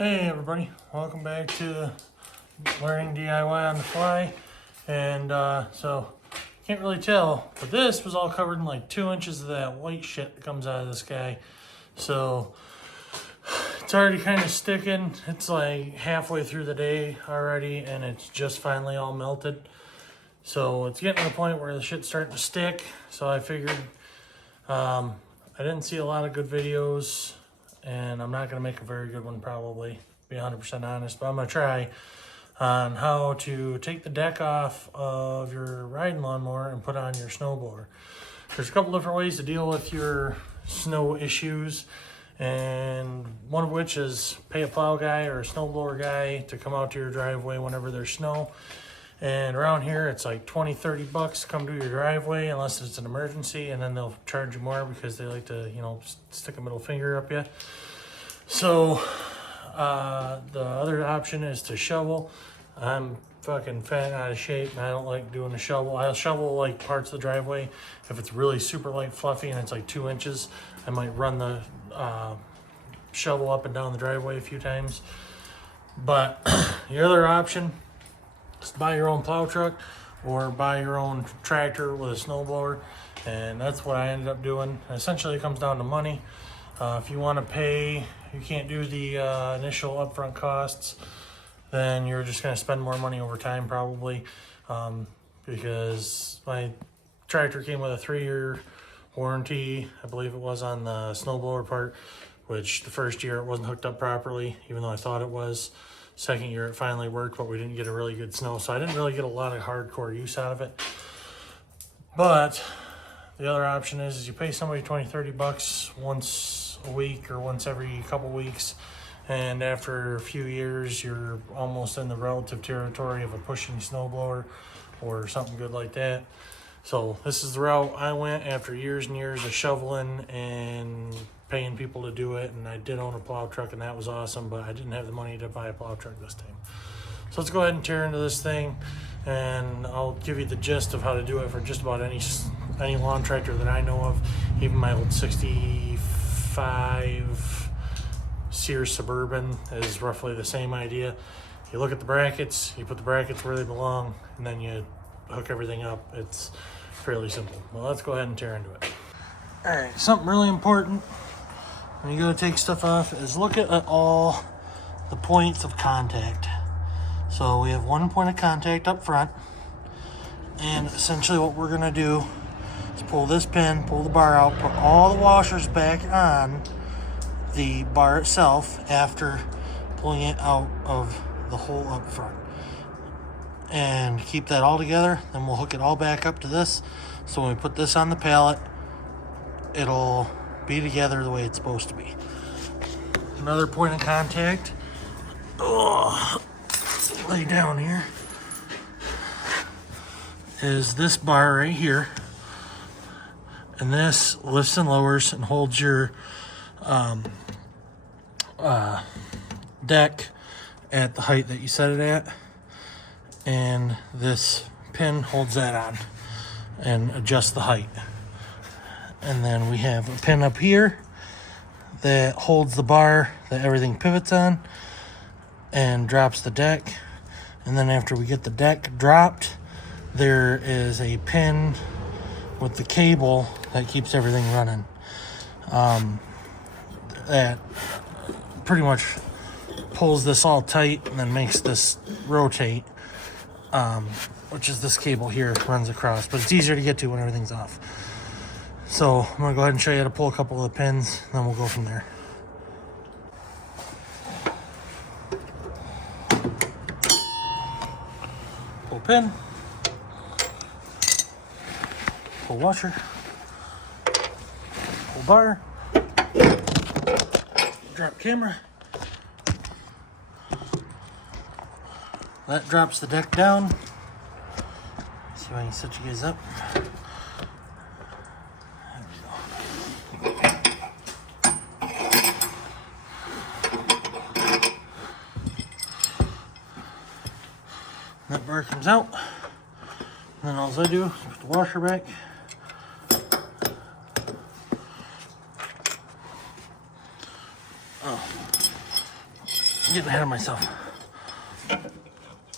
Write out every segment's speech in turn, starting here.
Hey everybody, welcome back to learning DIY on the fly. And so, can't really tell, but this was all covered in like 2 inches of that white shit that comes out of this guy. So, it's already kind of sticking. It's like halfway through the day already, and it's just finally all melted. So, it's getting to the point where the shit's starting to stick. So, I figured, I didn't see a lot of good videos, and I'm not going to make a very good one probably, be 100% honest, but I'm going to try on how to take the deck off of your riding lawnmower and put on your snowblower. There's a couple different ways to deal with your snow issues, and one of which is pay a plow guy or a snowblower guy to come out to your driveway whenever there's snow. And around here, it's like 20-30 bucks to come to your driveway unless it's an emergency, and then they'll charge you more because they like to, stick a middle finger up you. So the other option is to shovel. I'm fucking fat and out of shape, and I don't like doing a shovel. I'll shovel like parts of the driveway. If it's really super light fluffy and it's like 2 inches, I might run the shovel up and down the driveway a few times. But the other option, just buy your own plow truck or buy your own tractor with a snowblower, and that's what I ended up doing. Essentially, it comes down to money. If you want to pay, you can't do the initial upfront costs, then you're just going to spend more money over time probably, because my tractor came with a 3-year warranty, I believe it was, on the snowblower part, which the first year it wasn't hooked up properly, even though I thought it was. Second year it finally worked, but we didn't get a really good snow, so I didn't really get a lot of hardcore use out of it. But the other option is you pay somebody 20-30 bucks once a week or once every couple weeks, and after a few years you're almost in the relative territory of a pushing snowblower or something good like that. So this is the route I went after years and years of shoveling and paying people to do it, and I did own a plow truck, and that was awesome, but I didn't have the money to buy a plow truck this time. So let's go ahead and tear into this thing, and I'll give you the gist of how to do it for just about any lawn tractor that I know of. Even my old 65 Sears Suburban is roughly the same idea. You look at the brackets, you put the brackets where they belong, and then you hook everything up. It's fairly simple. Well, let's go ahead and tear into it. All right, something really important when you go to take stuff off is look at all the points of contact. So we have one point of contact up front, and essentially what we're gonna do is pull this pin, pull the bar out, put all the washers back on the bar itself after pulling it out of the hole up front. And keep that all together, then we'll hook it all back up to this. So when we put this on the pallet, it'll be together the way it's supposed to be. Another point of contact, lay down here, is this bar right here. And this lifts and lowers and holds your deck at the height that you set it at. And this pin holds that on and adjusts the height. And then we have a pin up here that holds the bar that everything pivots on and drops the deck. And then after we get the deck dropped, there is a pin with the cable that keeps everything running. That pretty much pulls this all tight and then makes this rotate, which is this cable here runs across, but it's easier to get to when everything's off. So I'm gonna go ahead and show you how to pull a couple of the pins, and then we'll go from there. Pull pin, pull washer, pull bar, drop camera. That drops the deck down. See if I can set you guys up. That bar comes out, and then all I do is put the washer back. getting ahead of myself.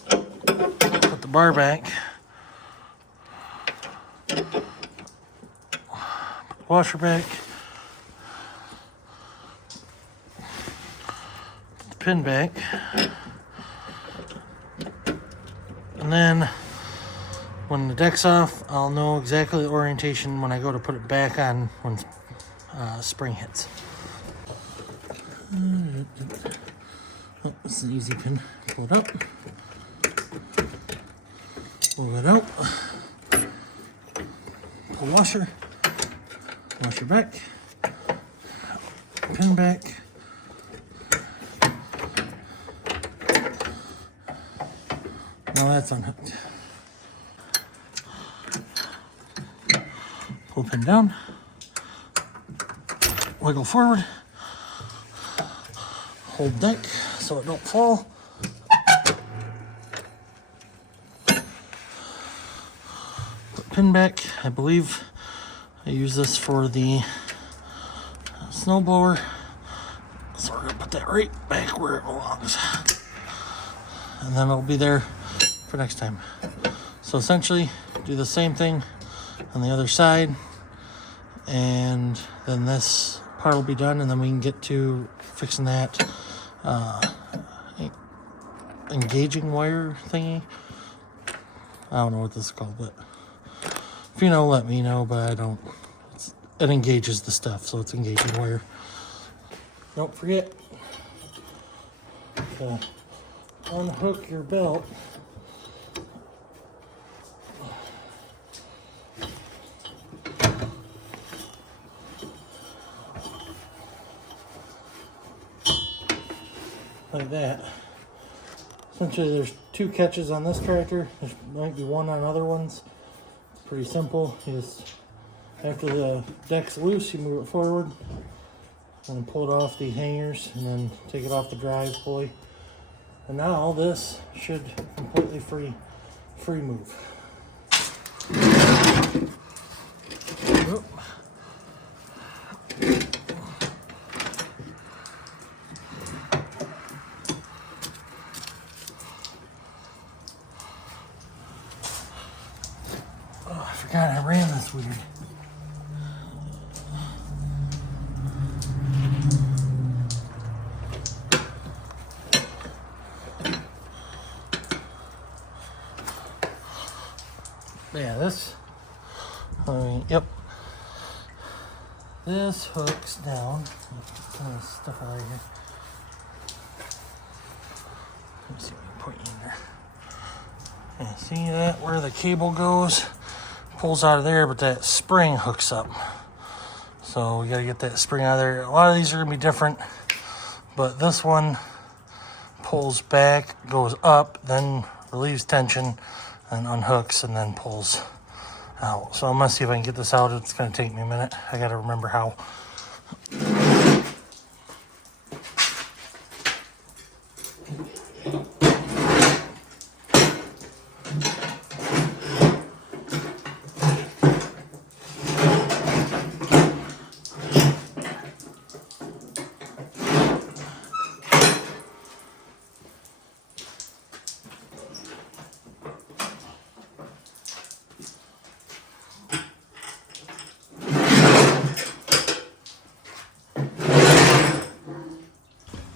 Put the bar back. Put the washer back. Put the pin back. And then when the deck's off, I'll know exactly the orientation when I go to put it back on when spring hits. Oh, this is an easy pin. Pull it up. Pull it out. Pull washer. Washer back. Pin back. Now that's unhooked. Pull pin down. Wiggle forward. Hold deck so it don't fall. Put pin back. I believe I use this for the snowblower. So we're gonna put that right back where it belongs. And then it'll be there for next time. So essentially, do the same thing on the other side. And then this part will be done, and then we can get to fixing that engaging wire thingy. I don't know what this is called, but if you know, let me know, but I don't. It engages the stuff, so it's engaging wire. Don't forget to unhook your belt. Like that. Essentially, there's two catches on this tractor. There might be one on other ones. It's pretty simple. You just, after the deck's loose, you move it forward and then pull it off the hangers and then take it off the drive pulley. And now this should completely free move. Oop. Oh, I forgot I ran this weird. Yeah, this, yep. This hooks down. Kind of stuff out of here. Let me see if I can point you in there. Yeah, see that where the cable goes? Pulls out of there, but that spring hooks up. So we gotta get that spring out of there. A lot of these are gonna be different, but this one pulls back, goes up, then relieves tension, and unhooks, and then pulls out. So I'm gonna see if I can get this out. It's gonna take me a minute. I gotta remember how.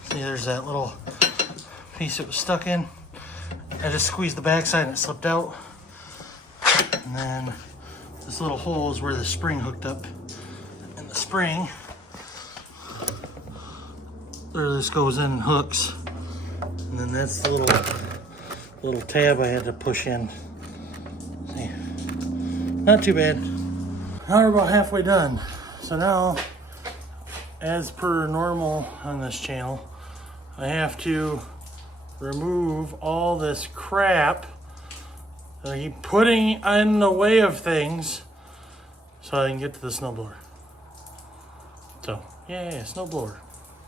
See, there's that little piece it was stuck in. I just squeezed the backside and it slipped out. And then this little hole is where the spring hooked up. And the spring, there this goes in and hooks. And then that's the little tab I had to push in. See, not too bad. Now we're about halfway done. So now, as per normal on this channel, I have to remove all this crap that I keep putting in the way of things so I can get to the snowblower. So, yeah, snowblower.